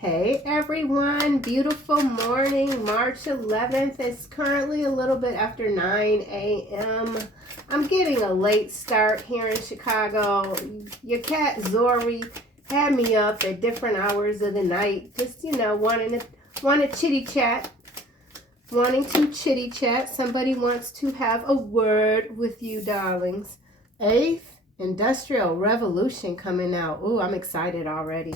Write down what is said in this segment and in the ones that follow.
Hey everyone, beautiful morning, March 11th. It's currently a little bit after 9 a.m. I'm getting a late start here in Chicago. Your cat Zori had me up at different hours of the night, just, wanting to chitty chat. Somebody wants to have a word with you, darlings. 8th Industrial Revolution coming out. Ooh, I'm excited already.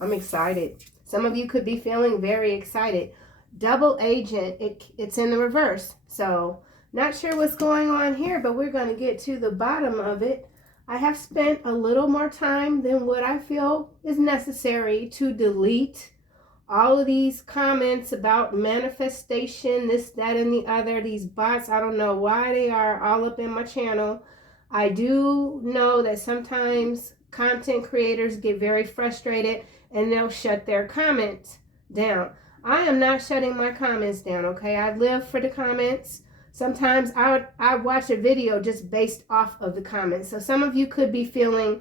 I'm excited. Some of you could be feeling very excited. Double agent, it's in the reverse. So, not sure what's going on here, but we're going to get to the bottom of it. I have spent a little more time than what I feel is necessary to delete all of these comments about manifestation, this, that, and the other. These bots, I don't know why they are all up in my channel. I do know that sometimes content creators get very frustrated and they'll shut their comments down. I am not shutting my comments down, okay? I live for the comments. Sometimes I watch a video just based off of the comments. So some of you could be feeling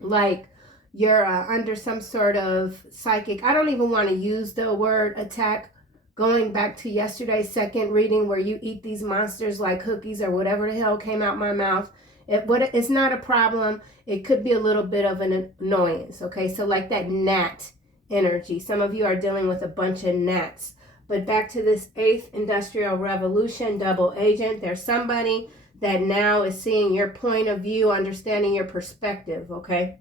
like you're under some sort of psychic. I don't even want to use the word attack. Going back to yesterday's second reading where you eat these monsters like cookies or whatever the hell came out my mouth. It's not a problem. It could be a little bit of an annoyance, okay? So like that gnat energy. Some of you are dealing with a bunch of gnats. But back to this 8th Industrial Revolution, double agent. There's somebody that now is seeing your point of view, understanding your perspective, okay?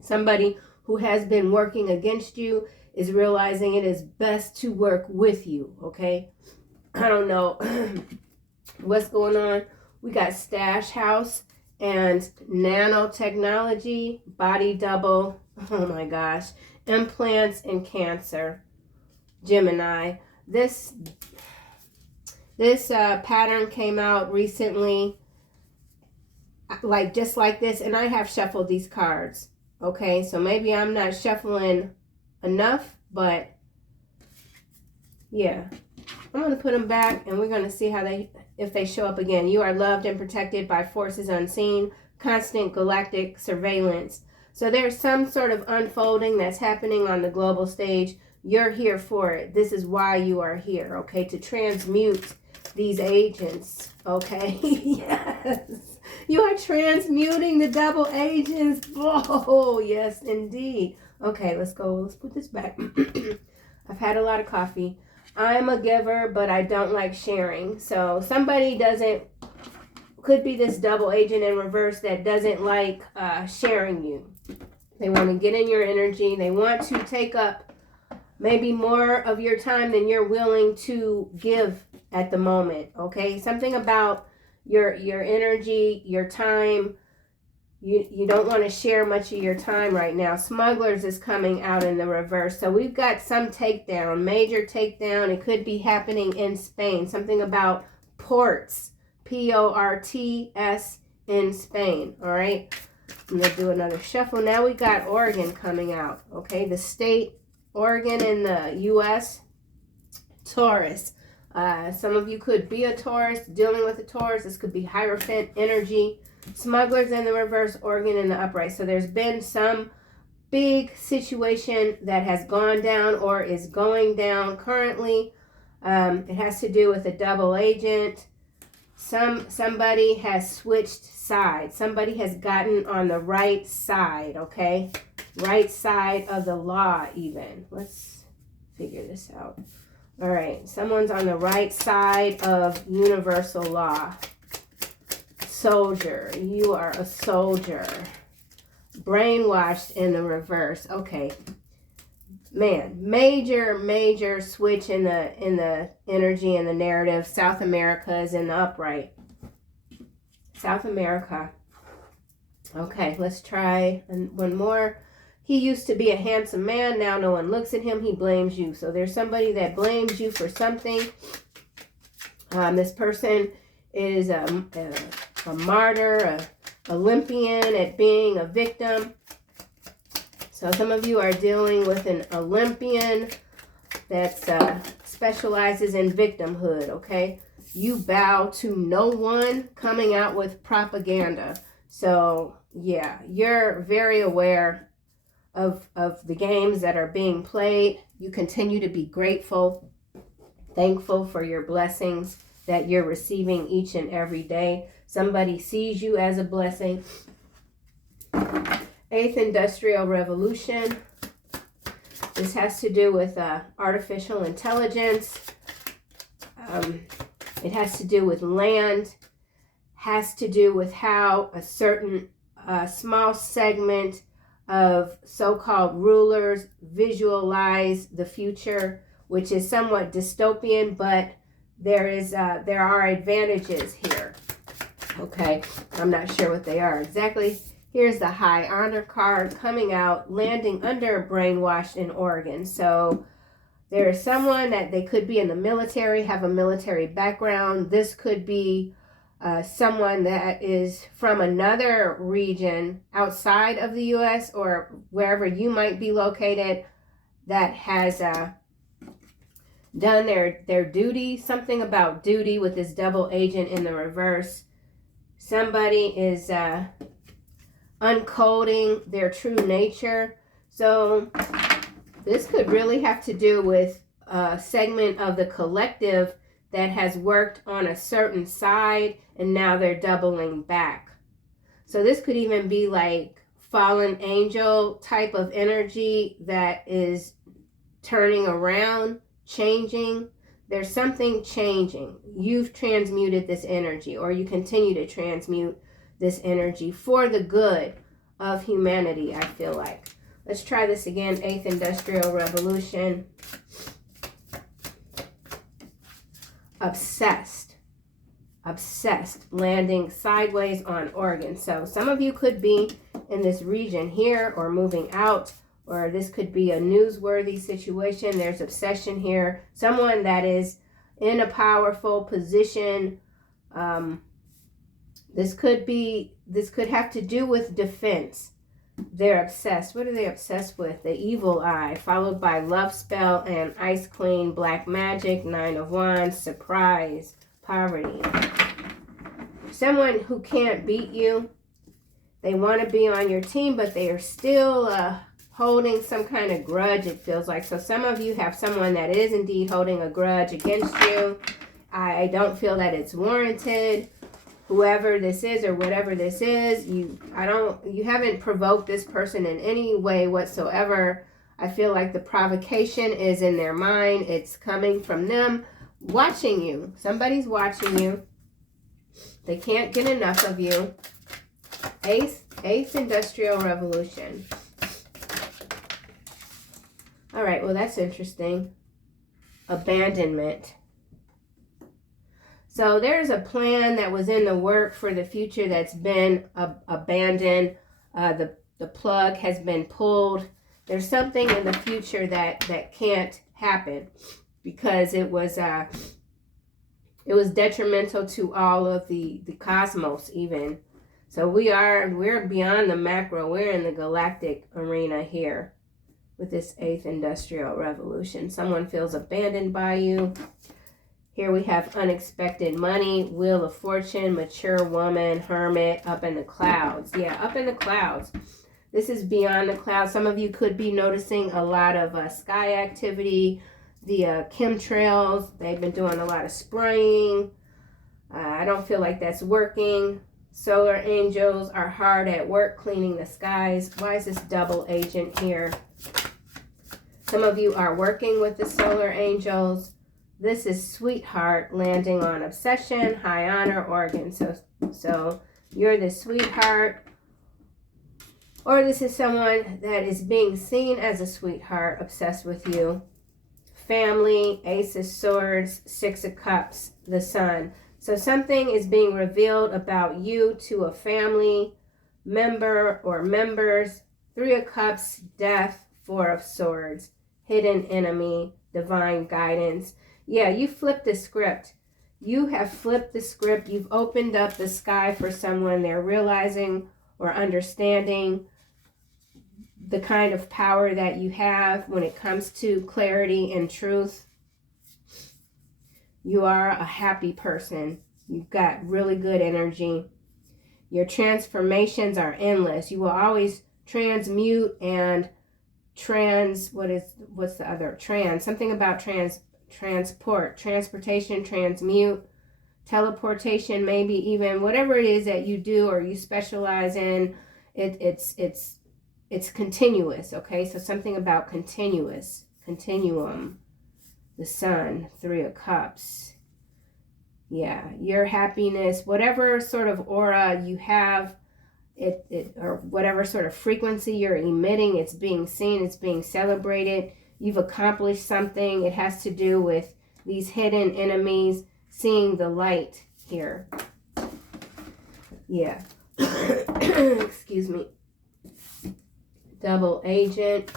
Somebody who has been working against you is realizing it is best to work with you, okay? I don't know what's going on. We got Stash House and nanotechnology, body double, oh my gosh, implants and cancer, Gemini. This pattern came out recently, just like this, and I have shuffled these cards, okay? So maybe I'm not shuffling enough, but yeah. I'm going to put them back and we're going to see if they show up again. You are loved and protected by forces unseen, constant galactic surveillance. So there's some sort of unfolding that's happening on the global stage. You're here for it. This is why you are here, okay? To transmute these agents, okay? Yes. You are transmuting the double agents. Oh, yes, indeed. Okay, let's go. Let's put this back. I've had a lot of coffee. I'm a giver, but I don't like sharing. So somebody could be this double agent in reverse that doesn't like sharing you. They want to get in your energy. They want to take up maybe more of your time than you're willing to give at the moment, okay? Something about your energy, your time. You don't want to share much of your time right now. Smugglers is coming out in the reverse. So we've got some takedown, major takedown. It could be happening in Spain. Something about ports, P-O-R-T-S in Spain, all right? I'm going to do another shuffle. Now we got Oregon coming out, okay? The state, Oregon in the U.S., Taurus. Some of you could be a Taurus, dealing with a Taurus. This could be Hierophant energy. Smugglers in the reverse, Oregon in the upright. So there's been some big situation that has gone down or is going down currently. It has to do with a double agent. Somebody has switched sides. Somebody has gotten on the right side, okay? Right side of the law even. Let's figure this out. All right, someone's on the right side of universal law. Soldier, you are a soldier. Brainwashed in the reverse. Okay, man, major switch in the energy and the narrative. South America is in the upright. South America. Okay, let's try one more. He used to be a handsome man. Now no one looks at him. He blames you. So there's somebody that blames you for something. This person is a martyr, a Olympian at being a victim. So some of you are dealing with an Olympian that specializes in victimhood, okay? You bow to no one, coming out with propaganda. So, yeah, you're very aware of the games that are being played. You continue to be grateful, thankful for your blessings that you're receiving each and every day. Somebody sees you as a blessing. 8th Industrial Revolution. This has to do with artificial intelligence. It has to do with land. Has to do with how a certain small segment of so-called rulers visualize the future, which is somewhat dystopian, but there are advantages here. Okay, I'm not sure what they are exactly. Here's the High Honor card coming out, landing under brainwashed in Oregon. So there is someone that they could be in the military, have a military background. This could be someone that is from another region outside of the U.S. or wherever you might be located that has done their duty, something about duty with this double agent in the reverse. Somebody is uncoding their true nature. So this could really have to do with a segment of the collective that has worked on a certain side and now they're doubling back. So this could even be like fallen angel type of energy that is turning around, changing. There's something changing. You've transmuted this energy, or you continue to transmute this energy for the good of humanity, I feel like. Let's try this again. 8th Industrial Revolution. Obsessed, landing sideways on Oregon. So some of you could be in this region here or moving out, or this could be a newsworthy situation. There's obsession here. Someone that is in a powerful position. This could have to do with defense. They're obsessed. What are they obsessed with? The evil eye, followed by love spell and ice queen, black magic, 9 of wands, surprise, poverty. Someone who can't beat you. They want to be on your team, but they are still holding some kind of grudge, it feels like. So some of you have someone that is indeed holding a grudge against you. I don't feel that it's warranted. Whoever this is or whatever this is, you haven't provoked this person in any way whatsoever. I feel like the provocation is in their mind. It's coming from them watching you. Somebody's watching you. They can't get enough of you. 8th Industrial Revolution. All right, well, that's interesting. Abandonment. So there's a plan that was in the work for the future that's been abandoned. The plug has been pulled. There's something in the future that can't happen because it was detrimental to all of the cosmos even. So we're beyond the macro. We're in the galactic arena here with this 8th Industrial Revolution. Someone feels abandoned by you. Here we have unexpected money, wheel of fortune, mature woman, hermit, up in the clouds. Yeah, up in the clouds. This is beyond the clouds. Some of you could be noticing a lot of sky activity. The chemtrails, they've been doing a lot of spraying. I don't feel like that's working. Solar angels are hard at work cleaning the skies. Why is this double agent here? Some of you are working with the solar angels. This is sweetheart landing on obsession, high honor, Oregon. So you're the sweetheart. Or this is someone that is being seen as a sweetheart, obsessed with you. Family, Ace of Swords, 6 of Cups, the Sun. So something is being revealed about you to a family member or members. 3 of Cups, death, 4 of Swords, hidden enemy, divine guidance. Yeah, you flipped the script. You have flipped the script. You've opened up the sky for someone. They're realizing or understanding the kind of power that you have when it comes to clarity and truth. You are a happy person. You've got really good energy. Your transformations are endless. You will always transmute and what's the other? Something about transportation, transmute, teleportation, maybe even whatever it is that you do or you specialize in. It's continuous, okay? So something about continuum, the sun, 3 of Cups. Yeah, your happiness, whatever sort of aura you have, or whatever sort of frequency you're emitting, it's being seen, it's being celebrated. You've accomplished something. It has to do with these hidden enemies seeing the light here. Yeah. Excuse me. Double agent.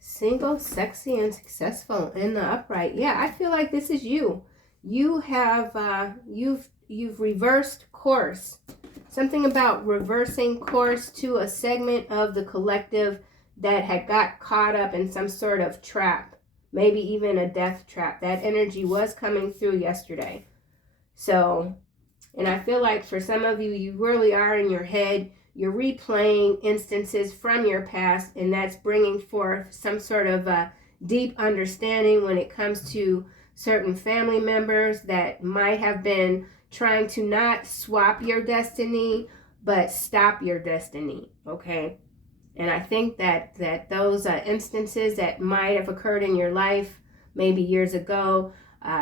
Single, sexy, and successful in the upright. Yeah, I feel like this is you. You have, you've reversed course. Something about reversing course to a segment of the collective that had got caught up in some sort of trap. Maybe even a death trap. That energy was coming through yesterday. So, and I feel like for some of you, you really are in your head. You're replaying instances from your past, and that's bringing forth some sort of a deep understanding when it comes to certain family members that might have been trying to not swap your destiny, but stop your destiny, okay? And I think that those instances that might have occurred in your life, maybe years ago,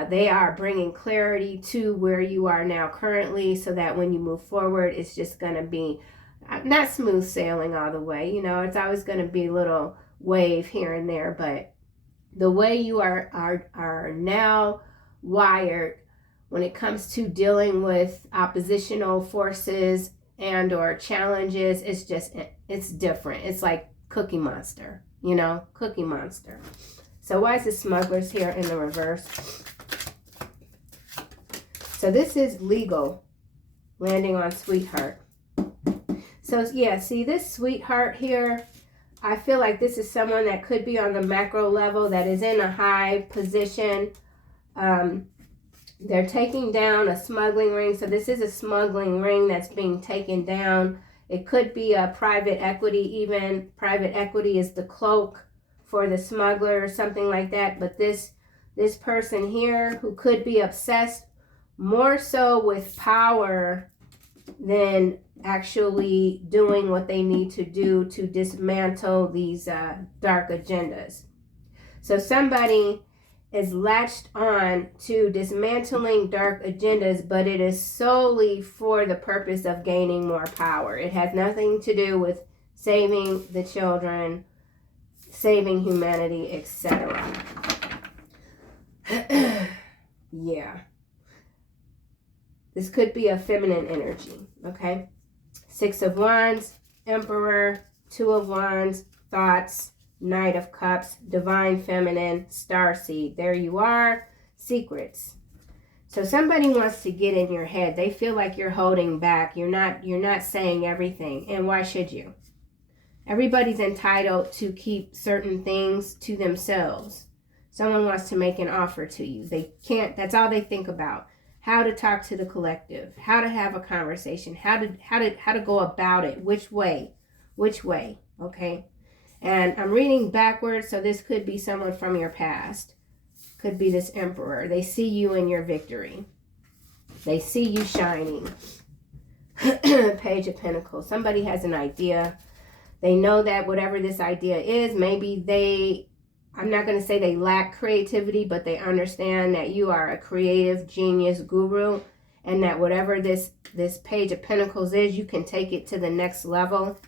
they are bringing clarity to where you are now currently, so that when you move forward, it's just going to be not smooth sailing all the way. You know, it's always going to be a little wave here and there, but the way you are now wired when it comes to dealing with oppositional forces and or challenges, it's different. It's like Cookie Monster, you know, Cookie Monster. So why is the Smugglers here in the reverse? So this is legal, landing on Sweetheart. So yeah, see this Sweetheart here, I feel like this is someone that could be on the macro level, that is in a high position. They're taking down a smuggling ring. So this is a smuggling ring that's being taken down. It could be a private equity even. Private equity is the cloak for the smuggler or something like that. But this person here who could be obsessed more so with power than actually doing what they need to do to dismantle these dark agendas. So somebody is latched on to dismantling dark agendas, but it is solely for the purpose of gaining more power. It has nothing to do with saving the children, saving humanity, etc. Yeah. This could be a feminine energy, okay? 6 of Wands, Emperor, 2 of Wands, Thoughts, Knight of Cups, Divine Feminine, Starseed. There you are. Secrets. So somebody wants to get in your head. They feel like you're holding back. You're not saying everything. And why should you? Everybody's entitled to keep certain things to themselves. Someone wants to make an offer to you. They can't. That's all they think about. How to talk to the collective, how to have a conversation, how to go about it, which way, okay? And I'm reading backwards, so this could be someone from your past. Could be this Emperor. They see you in your victory. They see you shining. Page of Pentacles. Somebody has an idea. They know that whatever this idea is, maybe I'm not going to say they lack creativity, but they understand that you are a creative genius guru, and that whatever this Page of Pentacles is, you can take it to the next level.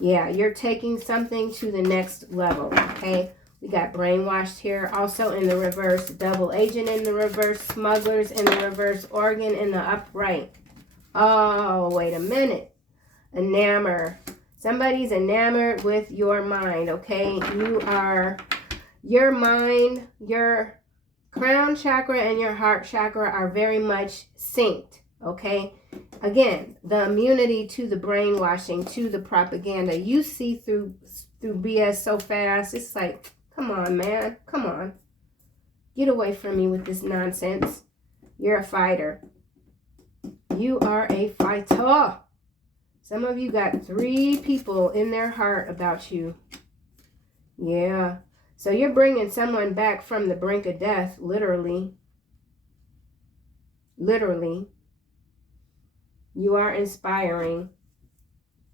Yeah, you're taking something to the next level, okay? We got brainwashed here. Also in the reverse, double agent in the reverse, smugglers in the reverse, organ in the upright. Oh, wait a minute. Enamor. Somebody's enamored with your mind, okay? Your mind, your crown chakra and your heart chakra are very much synced, okay? Again, the immunity to the brainwashing, to the propaganda. You see through BS so fast. It's like, come on, man. Come on. Get away from me with this nonsense. You're a fighter. You are a fighter. Some of you got 3 people in their heart about you. Yeah. So you're bringing someone back from the brink of death, literally. Literally. You are inspiring.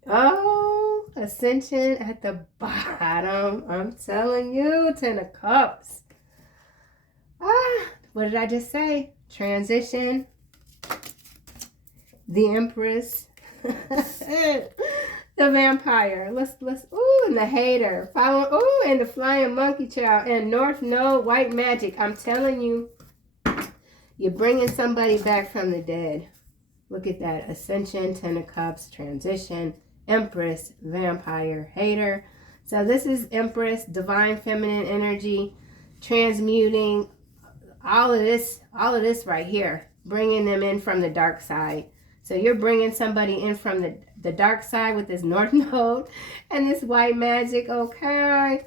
Oh, ascension at the bottom. I'm telling you, 10 of Cups. What did I just say? Transition. The Empress. The Vampire. Let's ooh, and the Hater. Follow, ooh, and the Flying Monkey Child. And North Node, White Magic. I'm telling you, you're bringing somebody back from the dead. Look at that. Ascension, 10 of Cups, Transition, Empress, Vampire, Hater. So this is Empress, Divine Feminine Energy, transmuting all of this right here, bringing them in from the dark side. So you're bringing somebody in from the dark side with this North Node and this White Magic, okay?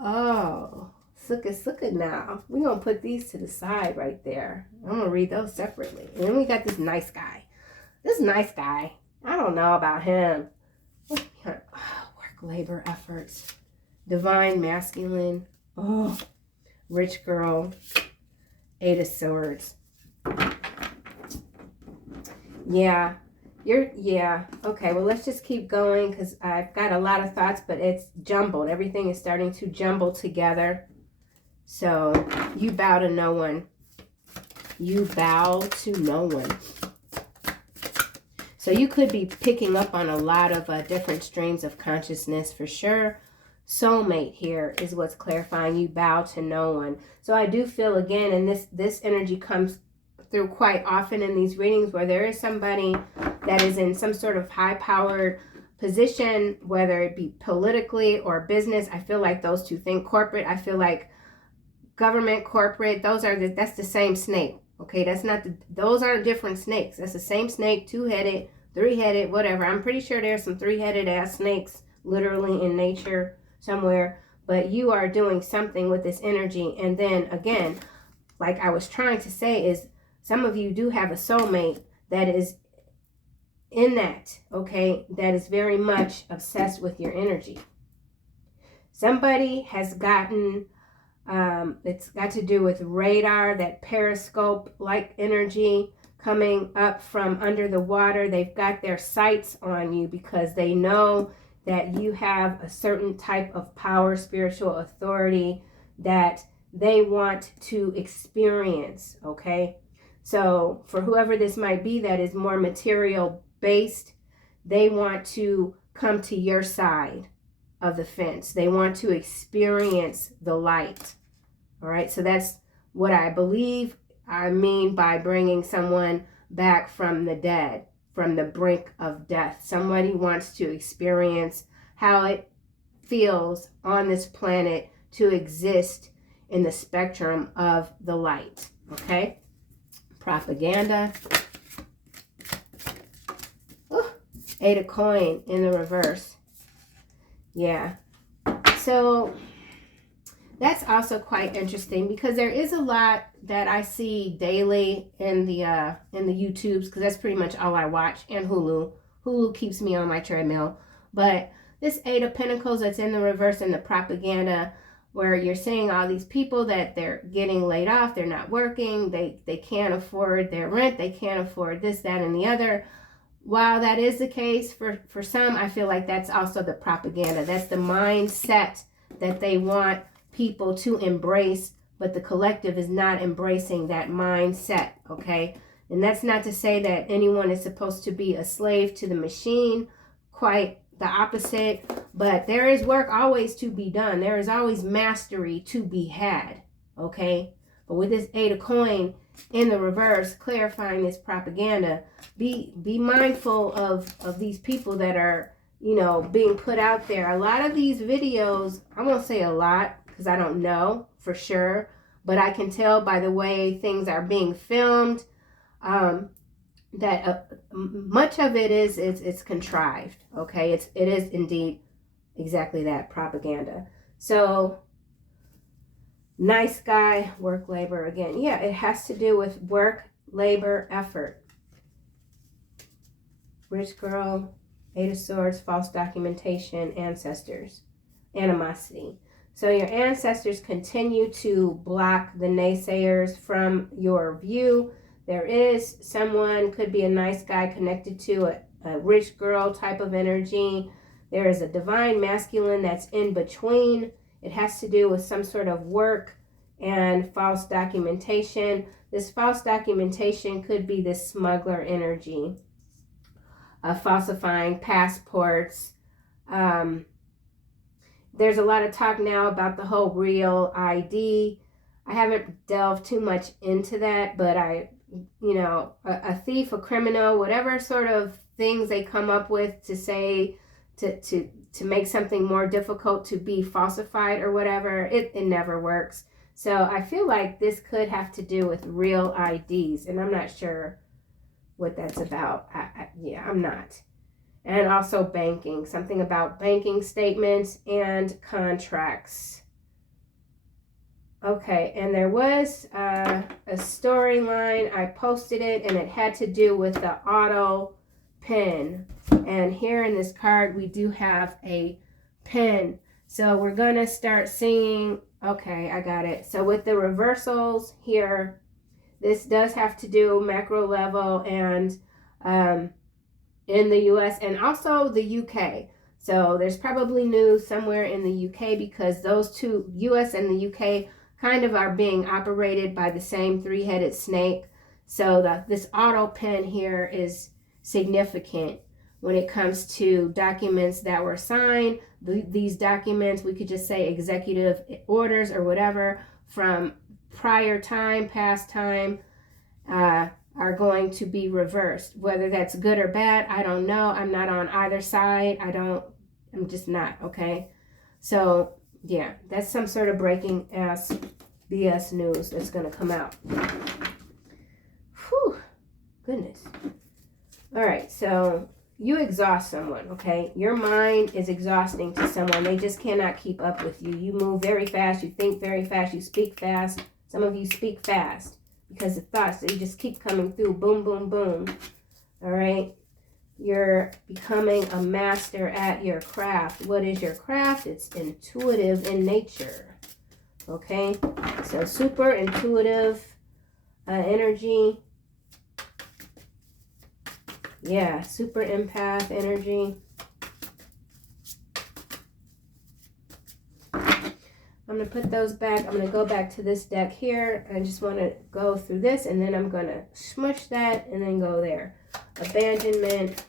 Oh, suka now. We're going to put these to the side right there. I'm going to read those separately. And then we got this nice guy. This nice guy, I don't know about him. Work, labor, efforts. Divine Masculine. Oh, rich girl. 8 of Swords. Yeah. Okay, well, let's just keep going because I've got a lot of thoughts, but it's jumbled. Everything is starting to jumble together. So you bow to no one. You bow to no one. So you could be picking up on a lot of different streams of consciousness for sure. Soulmate here is what's clarifying. You bow to no one. So I do feel again, and this energy comes through quite often in these readings, where there is somebody that is in some sort of high-powered position, whether it be politically or business. I feel like those two things, corporate, I feel like government, corporate, that's the same snake. Okay, those aren't different snakes. That's the same snake, 2-headed, 3-headed, whatever. I'm pretty sure there's some 3-headed ass snakes literally in nature somewhere, but you are doing something with this energy. And then again, like I was trying to say, is some of you do have a soulmate that is in that, okay, that is very much obsessed with your energy. Somebody has gotten, it's got to do with radar, that periscope-like energy coming up from under the water. They've got their sights on you because they know that you have a certain type of power, spiritual authority that they want to experience, okay? So for whoever this might be that is more material based, they want to come to your side of the fence. They want to experience the light, all right? So that's what I believe I mean by bringing someone back from the dead, from the brink of death. Somebody wants to experience how it feels on this planet to exist in the spectrum of the light, okay? Propaganda. Ooh, 8 of coin in the reverse. Yeah. So that's also quite interesting because there is a lot that I see daily in the YouTubes, because that's pretty much all I watch, and Hulu. Hulu keeps me on my treadmill. But this 8 of Pentacles that's in the reverse and the propaganda, where you're seeing all these people that they're getting laid off, they're not working, they can't afford their rent, they can't afford this, that, and the other. While that is the case for some, I feel like that's also the propaganda. That's the mindset that they want people to embrace, but the collective is not embracing that mindset, okay? And that's not to say that anyone is supposed to be a slave to the machine, quite the opposite, but there is work always to be done. There is always mastery to be had, okay? But with this 8 of coin in the reverse, clarifying this propaganda, be mindful of these people that are, you know, being put out there. A lot of these videos, I won't say a lot because I don't know for sure, but I can tell by the way things are being filmed that much of it it's contrived, okay? It is indeed exactly that, propaganda. So nice guy, work, labor, again, yeah, it has to do with work, labor, effort. Rich girl, Eight of Swords, false documentation, ancestors, animosity. So your ancestors continue to block the naysayers from your view. There is someone, could be a nice guy connected to a rich girl type of energy. There is a divine masculine that's in between. It has to do with some sort of work and false documentation. This false documentation could be this smuggler energy, falsifying passports. There's a lot of talk now about the whole real ID. I haven't delved too much into that, but a thief, a criminal, whatever sort of things they come up with to say to make something more difficult to be falsified or whatever, it never works. So I feel like this could have to do with real IDs, and I'm not sure what that's about. I'm not. And also banking, something about banking statements and contracts. Okay, and there was a storyline. I posted it, and it had to do with the auto pen. And here in this card, we do have a pen. So we're going to start seeing, okay, I got it. So with the reversals here, this does have to do macro level and in the US and also the UK. So there's probably news somewhere in the UK because those two, US and the UK, kind of are being operated by the same three-headed snake. So this auto pen here is significant when it comes to documents that were signed. These documents, we could just say executive orders or whatever from prior time, past time, are going to be reversed. Whether that's good or bad, I don't know. I'm not on either side. I'm just not, okay? So, yeah, that's some sort of breaking ass BS news that's going to come out. Whew, goodness. All right, so you exhaust someone, okay? Your mind is exhausting to someone. They just cannot keep up with you. You move very fast. You think very fast. You speak fast. Some of you speak fast because the thoughts, they just keep coming through. Boom, boom, boom. All right? You're becoming a master at your craft. What is your craft? It's intuitive in nature. Okay? So super intuitive energy. Yeah, super empath energy. I'm going to put those back. I'm going to go back to this deck here. I just want to go through this, and then I'm going to smush that and then go there. Abandonment.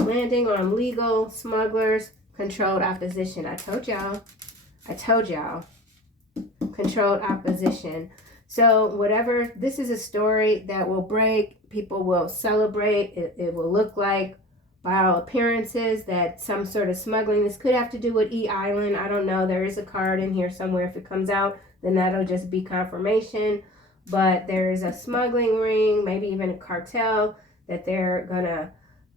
Landing on legal, smugglers, controlled opposition. I told y'all. Controlled opposition. So whatever, this is a story that will break. People will celebrate. It will look like, by all appearances, that some sort of smuggling. This could have to do with E Island. I don't know. There is a card in here somewhere. If it comes out, then that'll just be confirmation. But there's a smuggling ring, maybe even a cartel that they're going to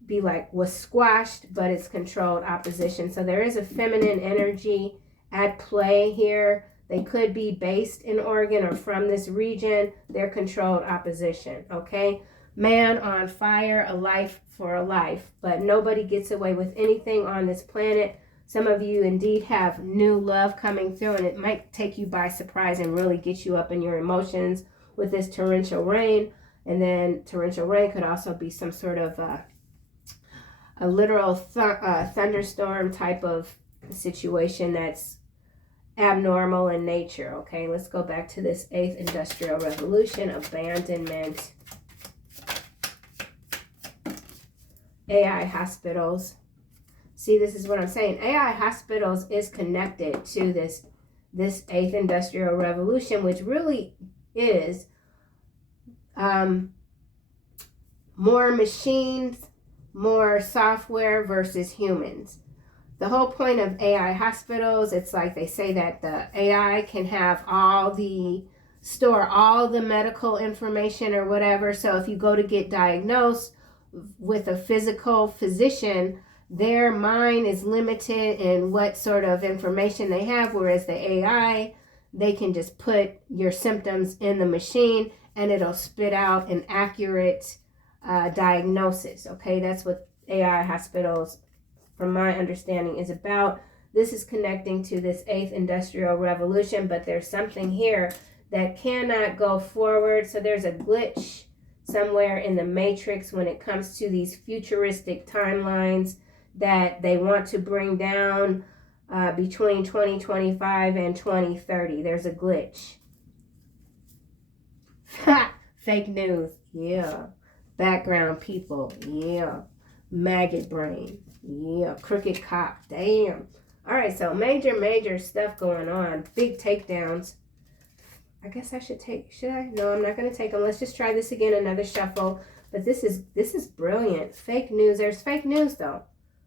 be like, was squashed, but it's controlled opposition. So there is a feminine energy at play here. They could be based in Oregon or from this region. They're controlled opposition, okay? Man on fire, a life for a life. But nobody gets away with anything on this planet. Some of you indeed have new love coming through, and it might take you by surprise and really get you up in your emotions with this torrential rain. And then torrential rain could also be some sort of a literal thunderstorm type of situation that's abnormal in nature. Okay, let's go back to this 8th Industrial Revolution. Abandonment. AI hospitals. See, this is what I'm saying. AI hospitals is connected to this 8th Industrial Revolution, which really is more machines, more software versus humans. The whole point of AI hospitals, it's like they say that the AI can have store all the medical information or whatever. So if you go to get diagnosed with a physical physician, their mind is limited in what sort of information they have, whereas the AI, they can just put your symptoms in the machine and it'll spit out an accurate diagnosis. Okay, that's what AI hospitals, from my understanding, is about. This is connecting to this 8th industrial revolution, but there's something here that cannot go forward. So there's a glitch somewhere in the matrix when it comes to these futuristic timelines that they want to bring down between 2025 and 2030. There's a glitch. Fake news. Yeah. Background people. Yeah. Maggot brain. Yeah. Crooked cop. Damn. All right, so major stuff going on. Big takedowns. I guess I should take, should I? No, I'm not going to take them. Let's just try this again, another shuffle. But this is brilliant. Fake news. There's fake news, though.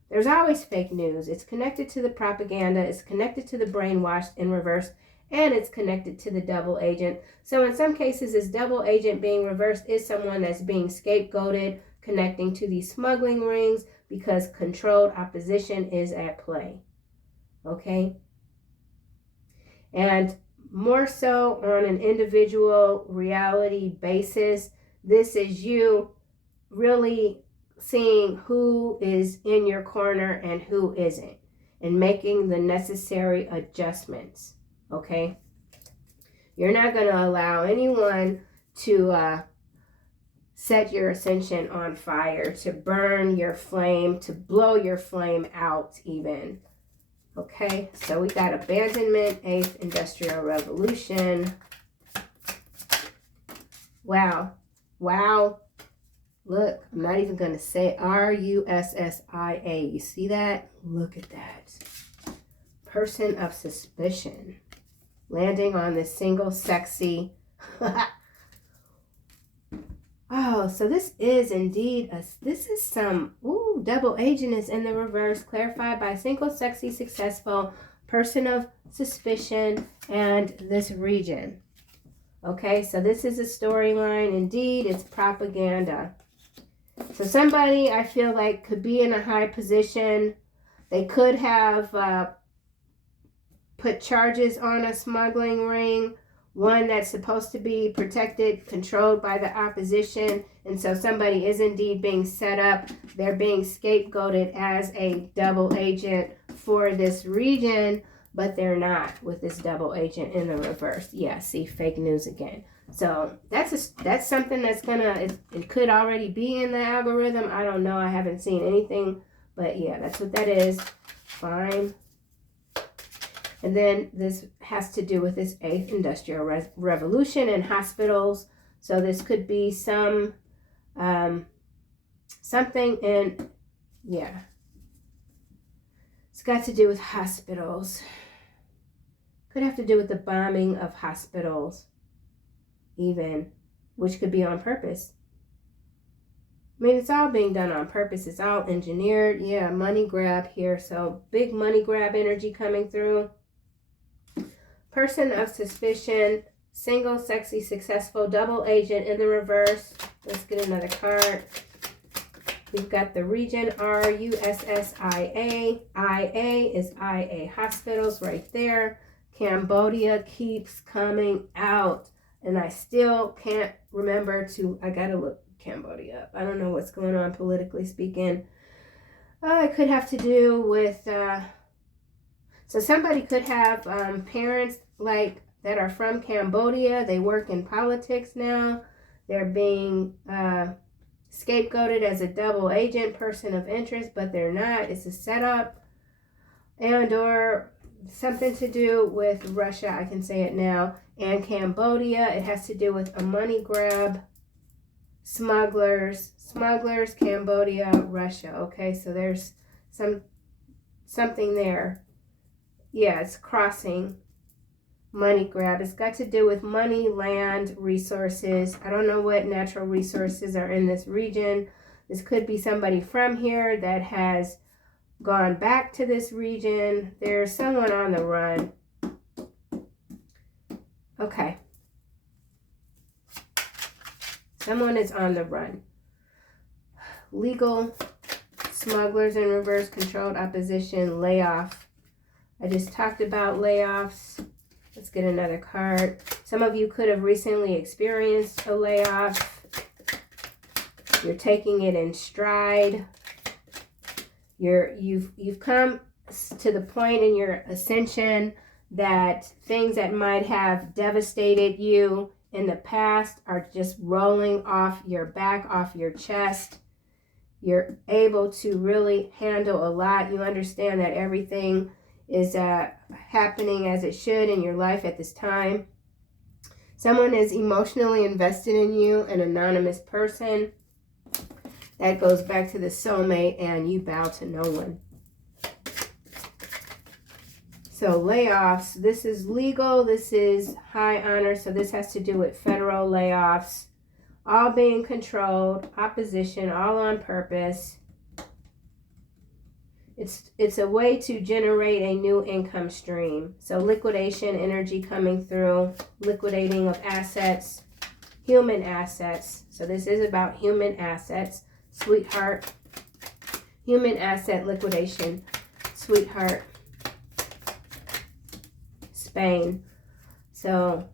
There's always fake news. It's connected to the propaganda. It's connected to the brainwashed in reverse. And it's connected to the double agent. So in some cases, this double agent being reversed is someone that's being scapegoated, connecting to these smuggling rings because controlled opposition is at play. Okay? And more so on an individual reality basis, this is you really seeing who is in your corner and who isn't, and making the necessary adjustments. Okay? You're not going to allow anyone to set your ascension on fire, to burn your flame, to blow your flame out even. Okay, so we got abandonment, 8th industrial revolution. Wow. Look, I'm not even going to say RUSSIA. You see that? Look at that. Person of suspicion. Landing on this single sexy. Oh, so this is indeed this is some, double agent is in the reverse, clarified by single sexy successful, person of suspicion, and this region. Okay, so this is a storyline. Indeed, it's propaganda. So somebody, I feel like, could be in a high position. They could have put charges on a smuggling ring, one that's supposed to be protected, controlled by the opposition. And so somebody is indeed being set up. They're being scapegoated as a double agent for this region, but they're not with this double agent in the reverse. Yeah, see, fake news again. So that's something that's it could already be in the algorithm. I don't know. I haven't seen anything, but yeah, that's what that is. Fine. And then this has to do with this 8th industrial revolution and hospitals. So this could be something in, yeah. It's got to do with hospitals. Could have to do with the bombing of hospitals even, which could be on purpose. I mean, it's all being done on purpose. It's all engineered. Yeah, money grab here. So big money grab energy coming through. Person of suspicion, single, sexy, successful, double agent in the reverse. Let's get another card. We've got the region RUSSIA. IA is IA hospitals right there. Cambodia keeps coming out. And I still can't remember I got to look Cambodia up. I don't know what's going on politically speaking. It could have to do with... So somebody could have parents like that are from Cambodia. They work in politics now. They're being scapegoated as a double agent, person of interest, but they're not. It's a setup. And or something to do with Russia, I can say it now, and Cambodia. It has to do with a money grab. Smugglers, Cambodia, Russia. Okay, so there's something there. Yeah, it's crossing, money grab. It's got to do with money, land, resources. I don't know what natural resources are in this region. This could be somebody from here that has gone back to this region. There's someone on the run. Okay. Someone is on the run. Legal, smugglers in reverse, controlled opposition, layoff. I just talked about layoffs. Let's get another card. Some of you could have recently experienced a layoff. You're taking it in stride. You've come to the point in your ascension that things that might have devastated you in the past are just rolling off your back, off your chest. You're able to really handle a lot. You understand that everything is happening as it should in your life at this time. Someone is emotionally invested in you, an anonymous person. That goes back to the soulmate, and you bow to no one. So layoffs, this is legal, this is high honor, so this has to do with federal layoffs. All being controlled, opposition, all on purpose. It's a way to generate a new income stream. So liquidation energy coming through, liquidating of assets, human assets. So this is about human assets, sweetheart. Human asset liquidation, sweetheart. Spain. So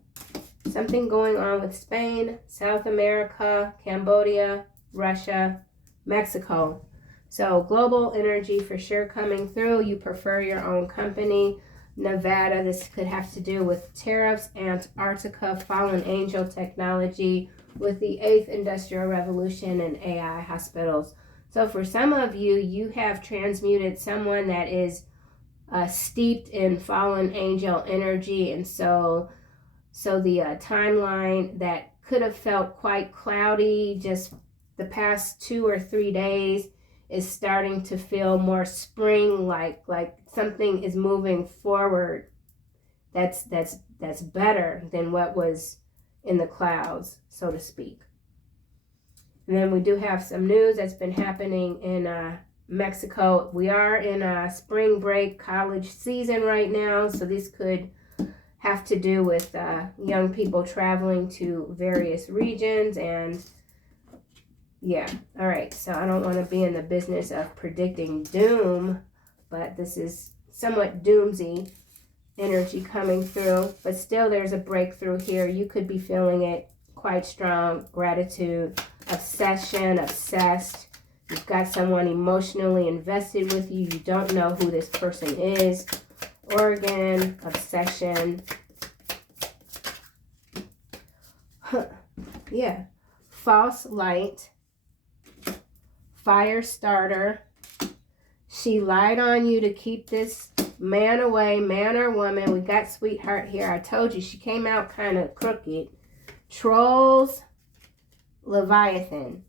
something going on with Spain, South America, Cambodia, Russia, Mexico. So global energy for sure coming through. You prefer your own company. Nevada, this could have to do with tariffs, Antarctica, fallen angel technology, with the 8th Industrial Revolution and AI hospitals. So for some of you, you have transmuted someone that is steeped in fallen angel energy, and so the timeline that could have felt quite cloudy just the past 2 or 3 days is starting to feel more spring, like something is moving forward that's better than what was in the clouds, so to speak. And then we do have some news that's been happening in Mexico. We are in spring break college season right now, so this could have to do with young people traveling to various regions. And yeah, all right, so I don't want to be in the business of predicting doom, but this is somewhat doomsy energy coming through, but still there's a breakthrough here. You could be feeling it quite strong. Gratitude, obsession, obsessed. You've got someone emotionally invested with you. You don't know who this person is. Organ, obsession. Yeah. False light. Fire starter. She lied on you to keep this man away, man or woman. We got sweetheart here. I told you she came out kind of crooked. Trolls, Leviathan.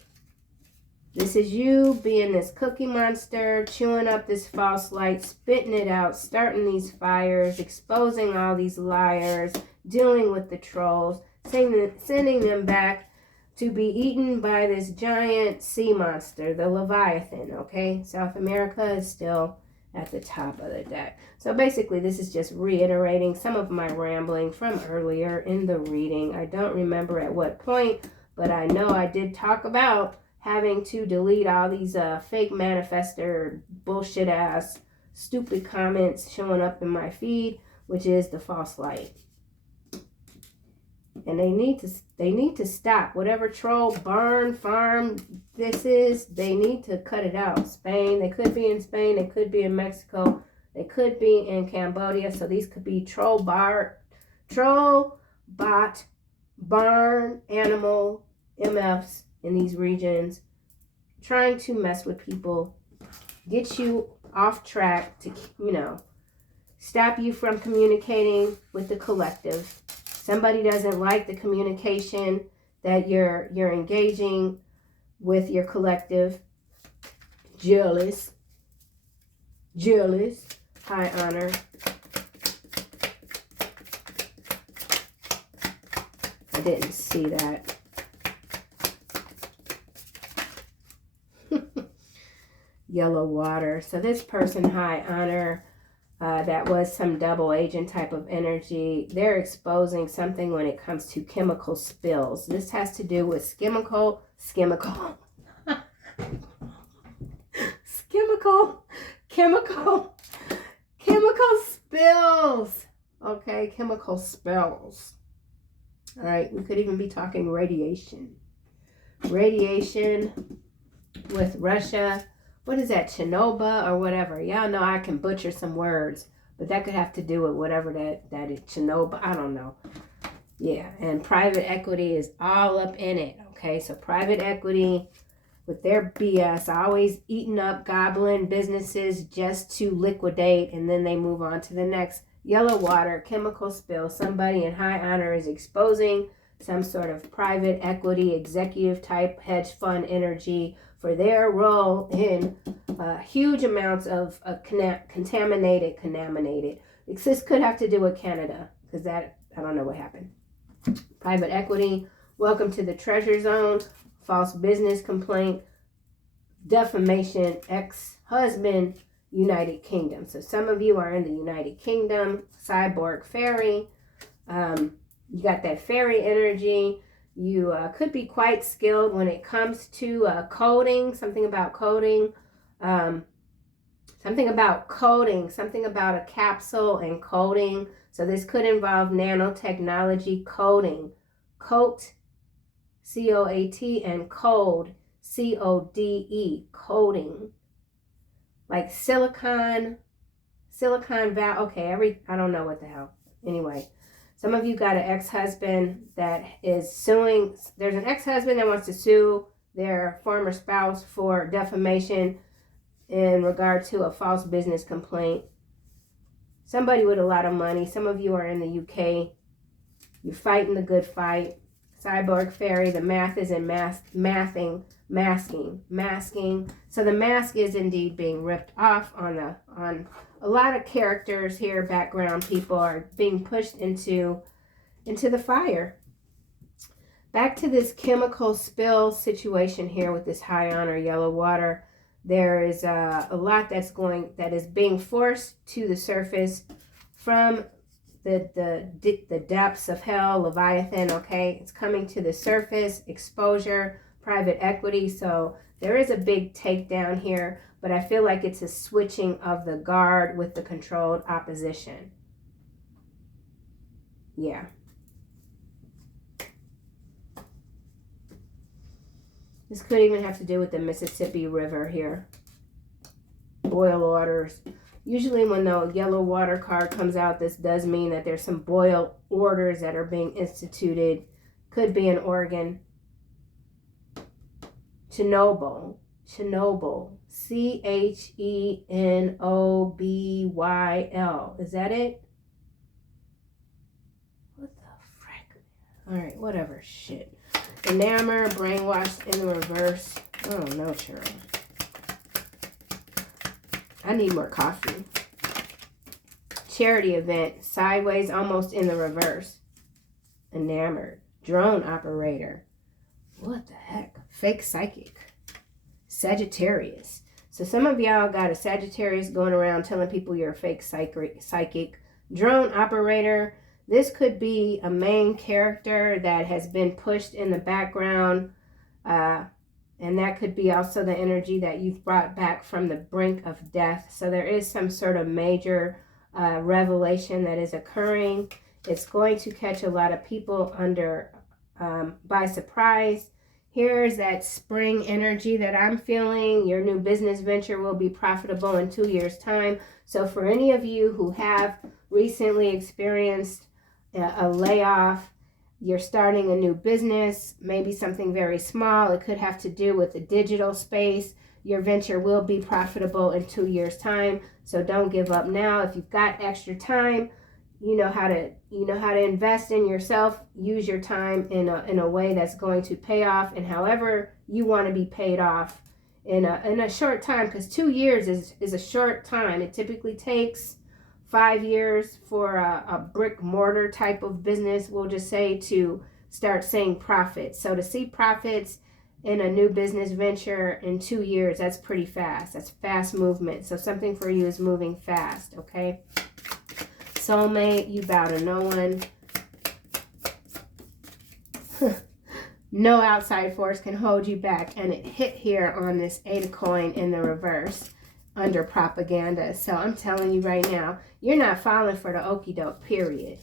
This is you being this cookie monster, chewing up this false light, spitting it out, starting these fires, exposing all these liars, dealing with the trolls, sending them back to be eaten by this giant sea monster, the Leviathan, okay? South America is still at the top of the deck. So basically, this is just reiterating some of my rambling from earlier in the reading. I don't remember at what point, but I know I did talk about having to delete all these fake manifester, bullshit-ass, stupid comments showing up in my feed, which is the false light. And they need to stop. Whatever troll, barn, farm this is, they need to cut it out. Spain, they could be in Spain, they could be in Mexico, they could be in Cambodia. So these could be troll, bot, barn, animal, MFs in these regions, trying to mess with people, get you off track to, stop you from communicating with the collective. Somebody doesn't like the communication that you're engaging with your collective. Jealous, high honor. I didn't see that. Yellow water. So this person, high honor, that was some double agent type of energy. They're exposing something when it comes to chemical spills. This has to do with chemical spills. Okay, chemical spills. All right, we could even be talking radiation. Radiation with Russia. what is that, Chinoba or whatever. Y'all know I can butcher some words, but that could have to do with whatever that is, Chinoba, I don't know. Yeah, and private equity is all up in it, okay? So private equity with their BS, always eating up, gobbling businesses just to liquidate, and then they move on to the next. Yellow water, chemical spill. Somebody in high honor is exposing some sort of private equity, executive type hedge fund energy for their role in huge amounts of contaminated. This could have to do with Canada, because that, I don't know what happened. Private equity, welcome to the treasure zone. False business complaint, defamation, ex-husband, United Kingdom. So some of you are in the United Kingdom. Cyborg fairy. You got that fairy energy. You could be quite skilled when it comes to coding. Something about coding. Something about a capsule and coding. So this could involve nanotechnology coding. Coat, C-O-A-T, and code, C-O-D-E, coding. Like silicon valley. Okay, I don't know what the hell. Anyway, some of you got an ex-husband that is suing. There's an ex-husband that wants to sue their former spouse for defamation in regard to a false business complaint. Somebody with a lot of money. Some of you are in the UK. You're fighting the good fight. Cyborg fairy, the math is in masking. So the mask is indeed being ripped off on a lot of characters here. Background people are being pushed into the fire. Back to this chemical spill situation here with this high honor yellow water. There is a lot that is being forced to the surface from the depths of hell, Leviathan, okay? It's coming to the surface, exposure, private equity. So there is a big takedown here, but I feel like it's a switching of the guard with the controlled opposition. Yeah. This could even have to do with the Mississippi River here. Boil orders. Usually when the yellow water card comes out, this does mean that there's some boil orders that are being instituted. Could be in Oregon. Chernobyl. C-H-E-N-O-B-Y-L. Is that it? What the frick? Alright, whatever. Shit. Enamored, brainwashed in the reverse. Oh no, Cheryl. I need more coffee. Charity event, sideways, almost in the reverse. Enamored, drone operator. What the heck? Fake psychic. Sagittarius. So some of y'all got a Sagittarius going around telling people you're a fake psychic. Drone operator. This could be a main character that has been pushed in the background. And that could be also the energy that you've brought back from the brink of death. So there is some sort of major revelation that is occurring. It's going to catch a lot of people by surprise. Here's that spring energy that I'm feeling. Your new business venture will be profitable in 2 years' time. So for any of you who have recently experienced a layoff, you're starting a new business, maybe something very small. It could have to do with the digital space. Your venture will be profitable in 2 years' time. So don't give up now. If you've got extra time, you know how to invest in yourself. Use your time in a way that's going to pay off, and however you want to be paid off in a short time, because 2 years is a short time. It typically takes 5 years for a brick mortar type of business, we'll just say, to start seeing profits. So to see profits in a new business venture in 2 years, that's pretty fast. That's fast movement. So something for you is moving fast, okay? Soulmate, you bow to no one. No outside force can hold you back. And it hit here on this 8 of coin in the reverse under propaganda. So I'm telling you right now, you're not falling for the okie doke, period.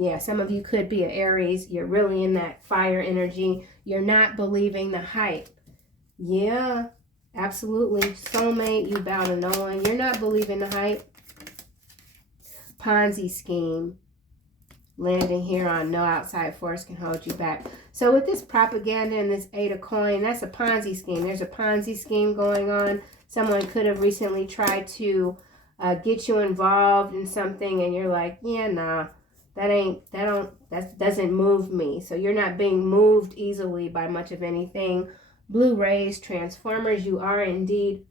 Yeah, some of you could be an Aries. You're really in that fire energy. You're not believing the hype. Yeah, Absolutely. Soulmate, you bow to no one. You're not believing the hype. Ponzi scheme. Landing here on no outside force can hold you back. So with this propaganda and this 8 of coin, that's a Ponzi scheme. There's a Ponzi scheme going on. Someone could have recently tried to get you involved in something, and you're like, yeah, nah, that doesn't move me. So you're not being moved easily by much of anything. Blue rays, transformers, you are indeed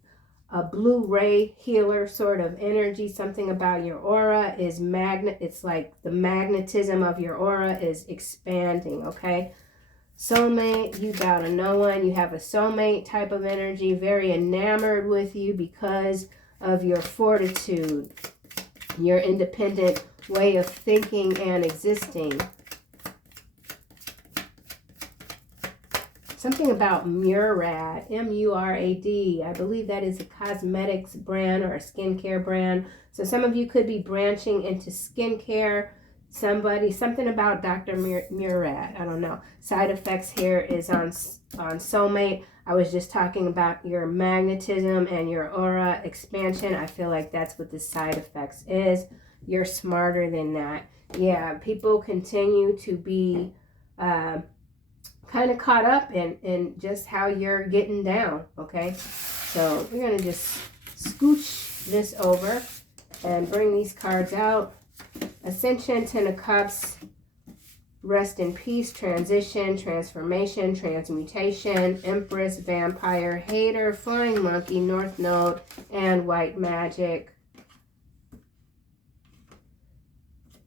a blue ray healer sort of energy. Something about your aura is it's like the magnetism of your aura is expanding, okay? Soulmate, you bow to no one. You have a soulmate type of energy, very enamored with you because of your fortitude, your independent way of thinking and existing. Something about Murad, M-U-R-A-D. I believe that is a cosmetics brand or a skincare brand. So some of you could be branching into skincare. Something about Dr. Murad. I don't know. Side effects here is on Soulmate. I was just talking about your magnetism and your aura expansion. I feel like that's what the side effects is. You're smarter than that. Yeah, people continue to be kind of caught up in just how you're getting down, okay? So we're going to just scooch this over and bring these cards out. Ascension, 10 of Cups, rest in peace, transition, transformation, transmutation, Empress, vampire, hater, flying monkey, north node, and white magic.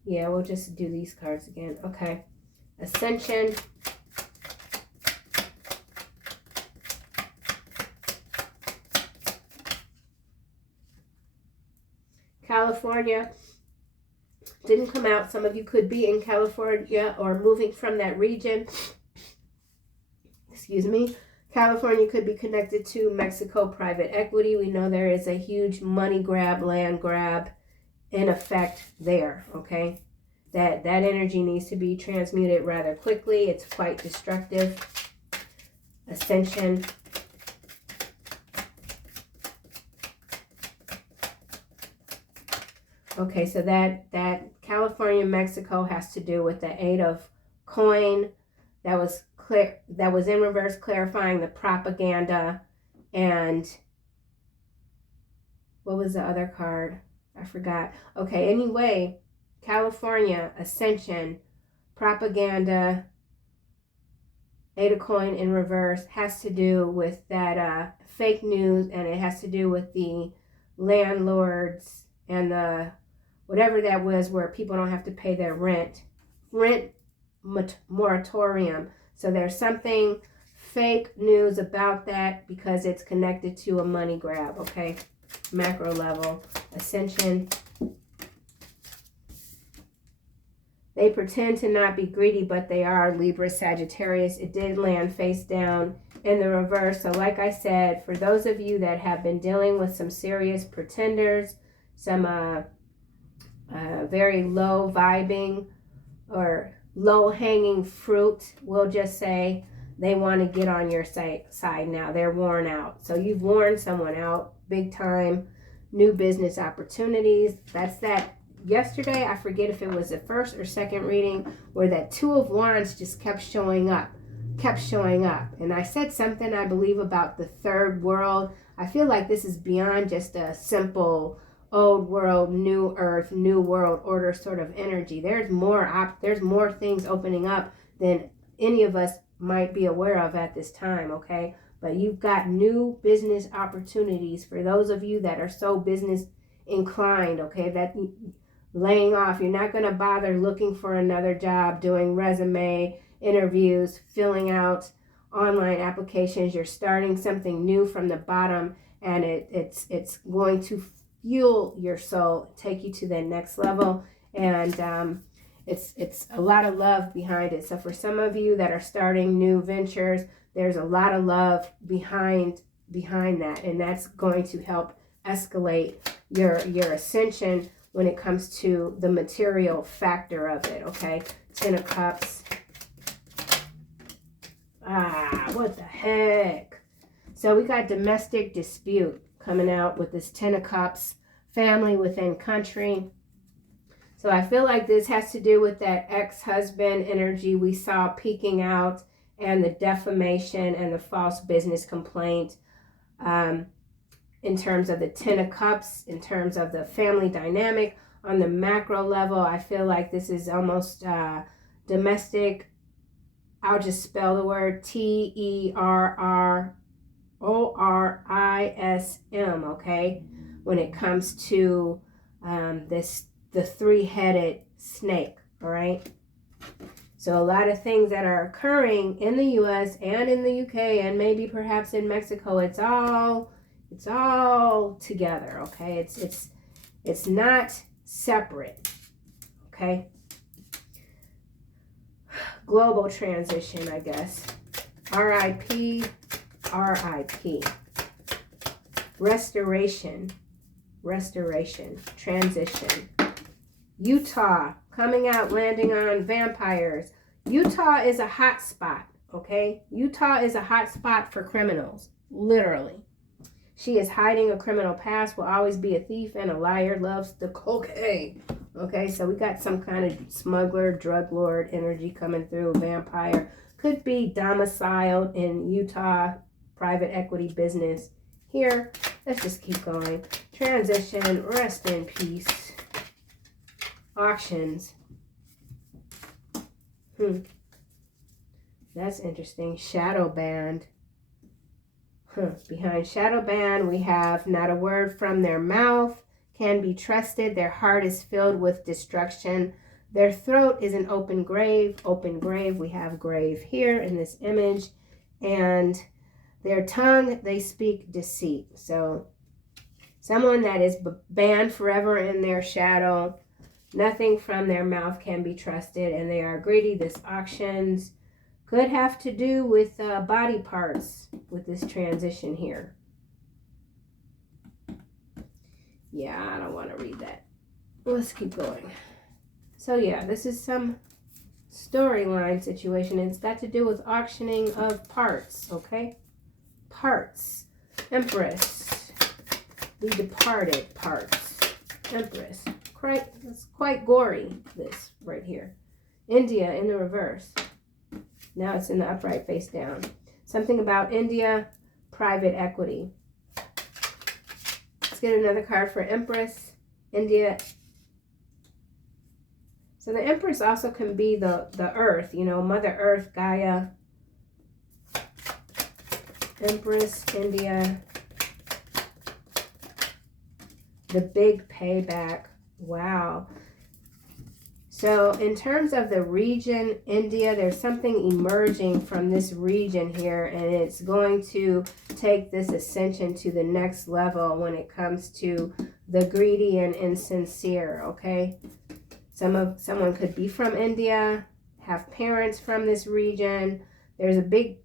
Yeah, we'll just do these cards again. Okay. Ascension. California didn't come out. Some of you could be in California or moving from that region. Excuse me. California could be connected to Mexico private equity. We know there is a huge money grab, land grab in effect there, okay? That energy needs to be transmuted rather quickly. It's quite destructive. Ascension. Okay, so that California, Mexico has to do with the 8 of coin. That was clear. That was in reverse, clarifying the propaganda. And what was the other card? I forgot. Okay, anyway, California, Ascension, propaganda, 8 of coin in reverse has to do with that fake news, and it has to do with the landlords and the whatever that was where people don't have to pay their rent moratorium. So there's something fake news about that because it's connected to a money grab, okay? Macro level. Ascension. They pretend to not be greedy, but they are. Libra, Sagittarius. It did land face down in the reverse. So like I said, for those of you that have been dealing with some serious pretenders, some very low vibing or low hanging fruit, we'll just say, they want to get on your side now. They're worn out. So you've worn someone out big time. New business opportunities. That's that. Yesterday, I forget if it was the first or second reading, where that 2 of Wands just kept showing up. And I said something, I believe, about the third world. I feel like this is beyond just a simple old world, new earth, new world order sort of energy. There's more things opening up than any of us might be aware of at this time, okay? But you've got new business opportunities for those of you that are so business inclined, okay? That laying off, you're not going to bother looking for another job, doing resume interviews, filling out online applications. You're starting something new from the bottom, and it's going to fuel your soul, take you to the next level, and it's a lot of love behind it. So for some of you that are starting new ventures, there's a lot of love behind that, and that's going to help escalate your ascension when it comes to the material factor of it, okay? 10 of Cups. What the heck? So we got domestic dispute coming out with this Ten of Cups, family within country. So I feel like this has to do with that ex-husband energy we saw peeking out, and the defamation and the false business complaint, in terms of the Ten of Cups, in terms of the family dynamic. On the macro level, I feel like this is almost domestic. I'll just spell the word TERRORISM, okay? When it comes to the three-headed snake, all right? So a lot of things that are occurring in the U.S. and in the U.K. and maybe perhaps in Mexico, it's all together, okay? It's not separate, okay? Global transition, I guess. RIP, RIP. Restoration, transition. Utah, coming out, landing on vampires. Utah is a hot spot, okay? Utah is a hot spot for criminals, literally. She is hiding a criminal past, will always be a thief and a liar, loves the cocaine. Okay, so we got some kind of smuggler, drug lord energy coming through, vampire. Could be domiciled in Utah, private equity business. Here, let's just keep going. Transition, rest in peace. Auctions. That's interesting. Shadow band. Behind shadow band, we have not a word from their mouth, can be trusted. Their heart is filled with destruction. Their throat is an open grave. Open grave, we have grave here in this image. And their tongue, they speak deceit. So someone that is banned forever in their shadow. Nothing from their mouth can be trusted, and they are greedy. This auctions could have to do with body parts with this transition here. Yeah, I don't want to read that. Let's keep going. So yeah, this is some storyline situation. It's got to do with auctioning of parts, okay? Parts. Empress. The departed parts. Empress. It's quite gory, this right here. India in the reverse. Now it's in the upright face down. Something about India, private equity. Let's get another card for Empress, India. So the Empress also can be the earth, you know, Mother Earth, Gaia. Empress, India. The big payback. Wow. So in terms of the region, India, there's something emerging from this region here, and it's going to take this ascension to the next level when it comes to the greedy and insincere, okay? Someone could be from India, have parents from this region. There's a big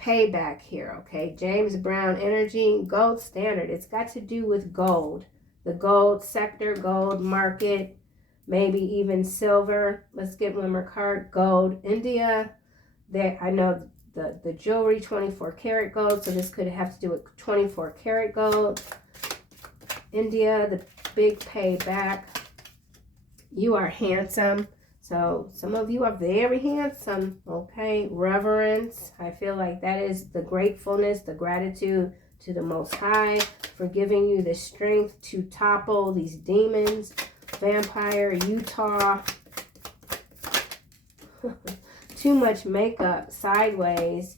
payback here, okay? James Brown energy, gold standard. It's got to do with gold. The gold sector, gold market, maybe even silver. Let's get one more card. Gold, India. There, I know the jewelry, 24 karat gold. So this could have to do with 24 karat gold. India, the big payback. You are handsome. So some of you are very handsome. Okay. Reverence. I feel like that is the gratefulness, the gratitude to the Most High for giving you the strength to topple these demons. Vampire, Utah. Too much makeup, sideways.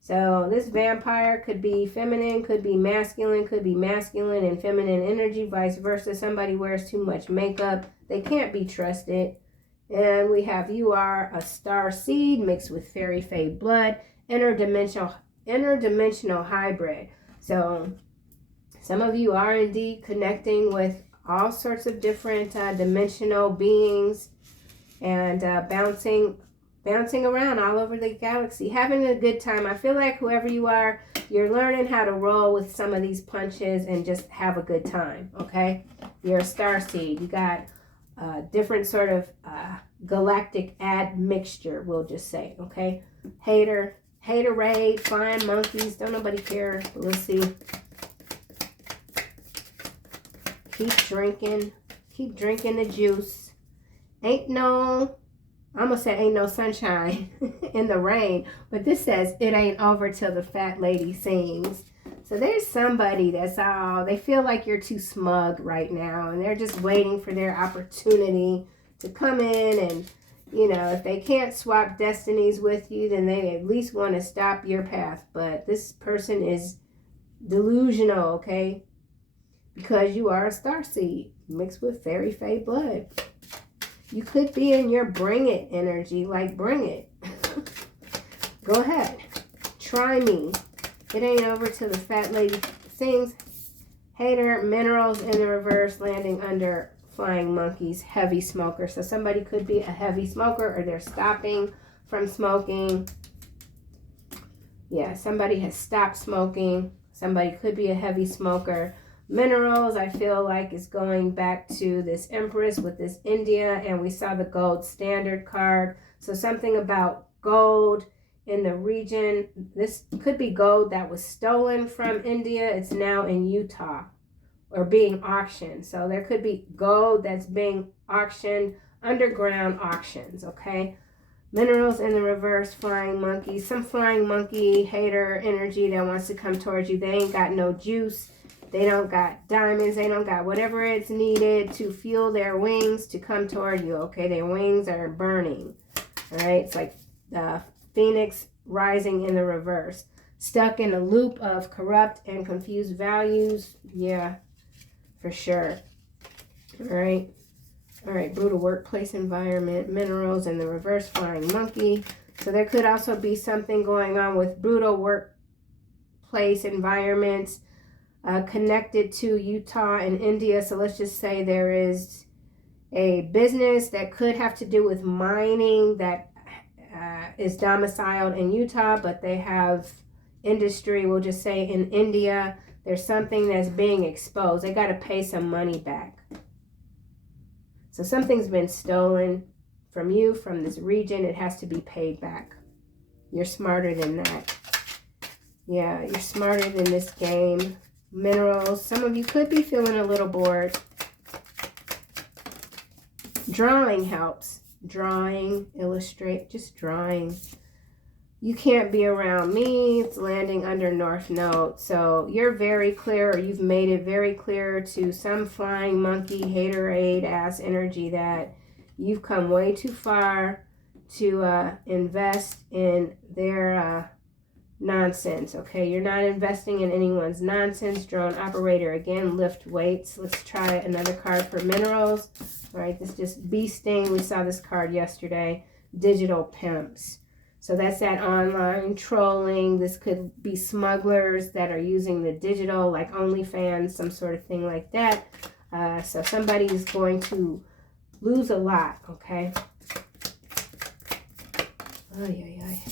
So this vampire could be feminine, could be masculine and feminine energy, vice versa. Somebody wears too much makeup. They can't be trusted. And we have you are a starseed mixed with fairy fae blood, interdimensional hybrid. So some of you are indeed connecting with all sorts of different dimensional beings and bouncing around all over the galaxy, having a good time. I feel like whoever you are, you're learning how to roll with some of these punches and just have a good time, okay? You're a starseed. You got different sort of galactic admixture, we'll just say, okay? Hater, Haterade, flying monkeys. Don't nobody care. Let's see. Keep drinking. Keep drinking the juice. Ain't no, I'm going to say ain't no sunshine in the rain. But this says it ain't over till the fat lady sings. So there's somebody that's all, they feel like you're too smug right now. And they're just waiting for their opportunity to come in. And, you know, if they can't swap destinies with you, then they at least want to stop your path. But this person is delusional, okay? Because you are a starseed mixed with fairy fae blood. You could be in your bring it energy, like bring it. Go ahead. Try me. It ain't over till the fat lady sings. Hater, minerals in the reverse, landing under flying monkeys, heavy smoker. So somebody could be a heavy smoker or they're stopping from smoking. Yeah, somebody has stopped smoking. Somebody could be a heavy smoker. Minerals, I feel like, is going back to this Empress with this India, and we saw the gold standard card. So something about gold in the region. This could be gold that was stolen from India. It's now in Utah or being auctioned. So there could be gold that's being auctioned, underground auctions, okay? Minerals in the reverse, flying monkeys. Some flying monkey hater energy that wants to come towards you. They ain't got no juice. They don't got diamonds. They don't got whatever it's needed to fuel their wings to come toward you, okay? Their wings are burning, all right? It's like Phoenix rising in the reverse. Stuck in a loop of corrupt and confused values. Yeah, for sure. All right. All right, brutal workplace environment. Minerals in the reverse, flying monkey. So there could also be something going on with brutal workplace environments connected to Utah and India. So let's just say there is a business that could have to do with mining that is domiciled in Utah, but they have industry, we'll just say in India. There's something that's being exposed. They got to pay some money back. So something's been stolen from you, from this region. It has to be paid back. You're smarter than that. Yeah, you're smarter than this game. Minerals. Some of you could be feeling a little bored. Drawing helps. Drawing, illustrate, just drawing. You can't be around me. It's landing under North Node. So you're very clear, or you've made it very clear to some flying monkey, haterade ass energy that you've come way too far to invest in their nonsense, okay? You're not investing in anyone's nonsense. Drone operator, again, lift weights. Let's try another card for minerals. All right, this just bee sting. We saw this card yesterday. Digital pimps. So that's that online trolling. This could be smugglers that are using the digital, like OnlyFans, some sort of thing like that. So somebody's going to lose a lot, okay? Ay, ay, ay.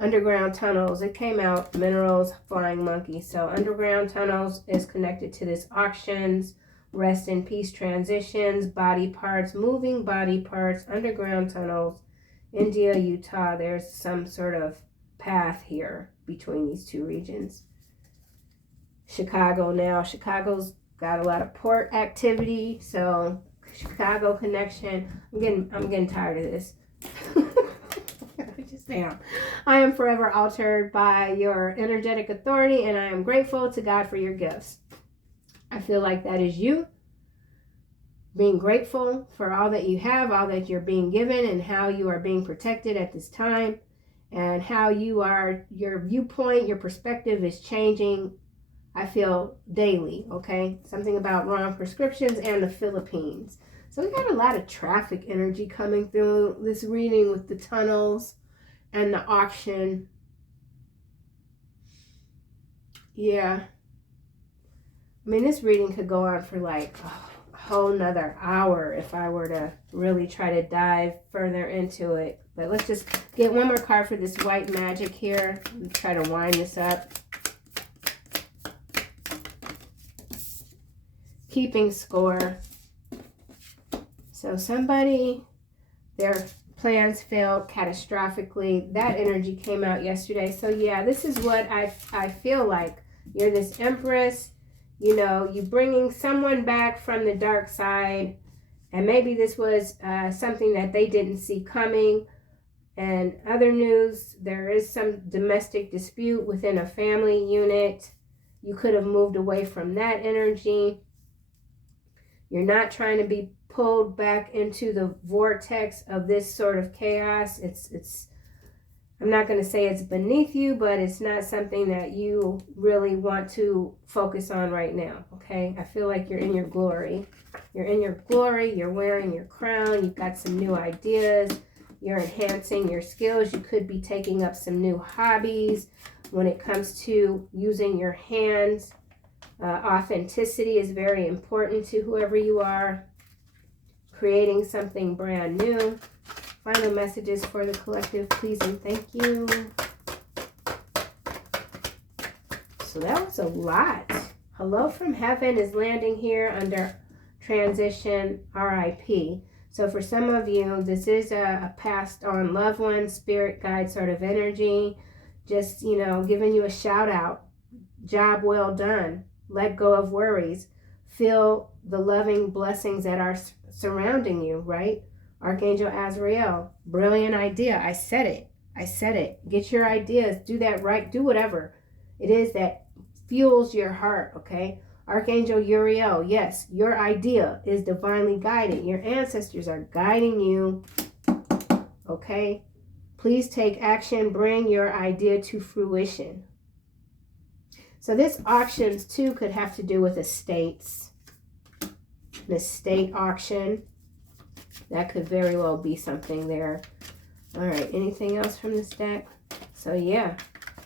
Underground tunnels. It came out, minerals, flying monkey. So underground tunnels is connected to this auctions, rest in peace transitions, body parts, moving body parts, underground tunnels. India, Utah, there's some sort of path here between these two regions. Chicago now. Chicago's got a lot of port activity, so Chicago connection. I'm getting tired of this. I just am. I am forever altered by your energetic authority, and I am grateful to God for your gifts. I feel like that is you. Being grateful for all that you have, all that you're being given, and how you are being protected at this time, and how you are, your viewpoint, your perspective is changing, I feel, daily, okay? Something about wrong prescriptions and the Philippines. So we got a lot of traffic energy coming through this reading with the tunnels and the auction. Yeah. I mean, this reading could go on for like whole nother hour if I were to really try to dive further into it. But let's just get one more card for this white magic here and try to wind this up. Keeping score. So somebody, they're plans failed catastrophically. That energy came out yesterday. So yeah, this is what I feel like. You're this empress, you know, you bringing someone back from the dark side, and maybe this was something that they didn't see coming. And other news, there is some domestic dispute within a family unit. You could have moved away from that energy. You're not trying to be pulled back into the vortex of this sort of chaos. It's I'm not going to say it's beneath you, but it's not something that you really want to focus on right now, okay? I feel like you're in your glory. You're in your glory. You're wearing your crown. You've got some new ideas. You're enhancing your skills. You could be taking up some new hobbies when it comes to using your hands. Authenticity is very important to whoever you are. Creating something brand new. Final messages for the collective, please and thank you. So that was a lot. Hello from Heaven is landing here under transition RIP. So for some of you, this is a passed on loved one, spirit guide sort of energy. Just, you know, giving you a shout out. Job well done. Let go of worries. Feel the loving blessings that are surrounding you, right? Archangel Azrael, brilliant idea. I said it. Get your ideas. Do that right. Do whatever it is that fuels your heart, okay? Archangel Uriel, yes, your idea is divinely guided. Your ancestors are guiding you, okay? Please take action. Bring your idea to fruition. So this auctions too could have to do with estates. An estate auction. That could very well be something there. All right, anything else from this deck? So yeah,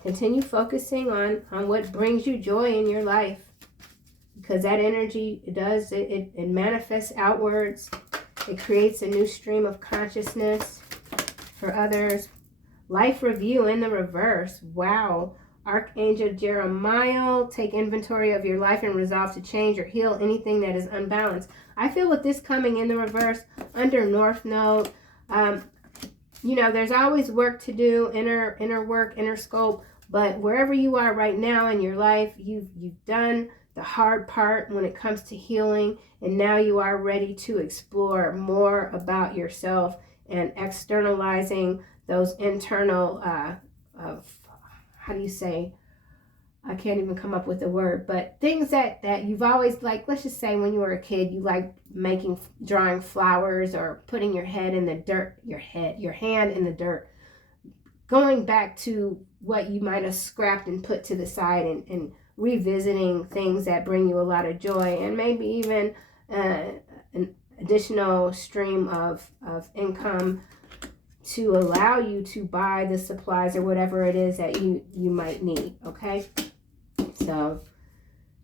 continue focusing on what brings you joy in your life. Because that energy, it manifests outwards. It creates a new stream of consciousness for others. Life review in the reverse. Wow. Archangel Jeremiah, take inventory of your life and resolve to change or heal anything that is unbalanced. I feel with this coming in the reverse under North Node, you know, there's always work to do, inner work, inner scope. But wherever you are right now in your life, you've done the hard part when it comes to healing, and now you are ready to explore more about yourself and externalizing those internal how do you say, I can't even come up with a word, but things that you've always, like, let's just say when you were a kid, you liked drawing flowers or putting your head in the dirt, your hand in the dirt. Going back to what you might have scrapped and put to the side and revisiting things that bring you a lot of joy, and maybe even an additional stream of income to allow you to buy the supplies or whatever it is that you might need, okay? So,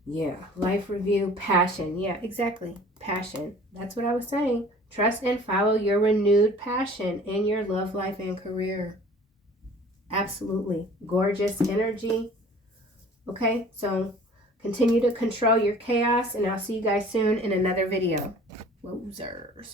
yeah, life review, passion. Yeah, exactly, passion. That's what I was saying. Trust and follow your renewed passion in your love life and career. Absolutely. Gorgeous energy. Okay, so continue to control your chaos, and I'll see you guys soon in another video. Wowzers.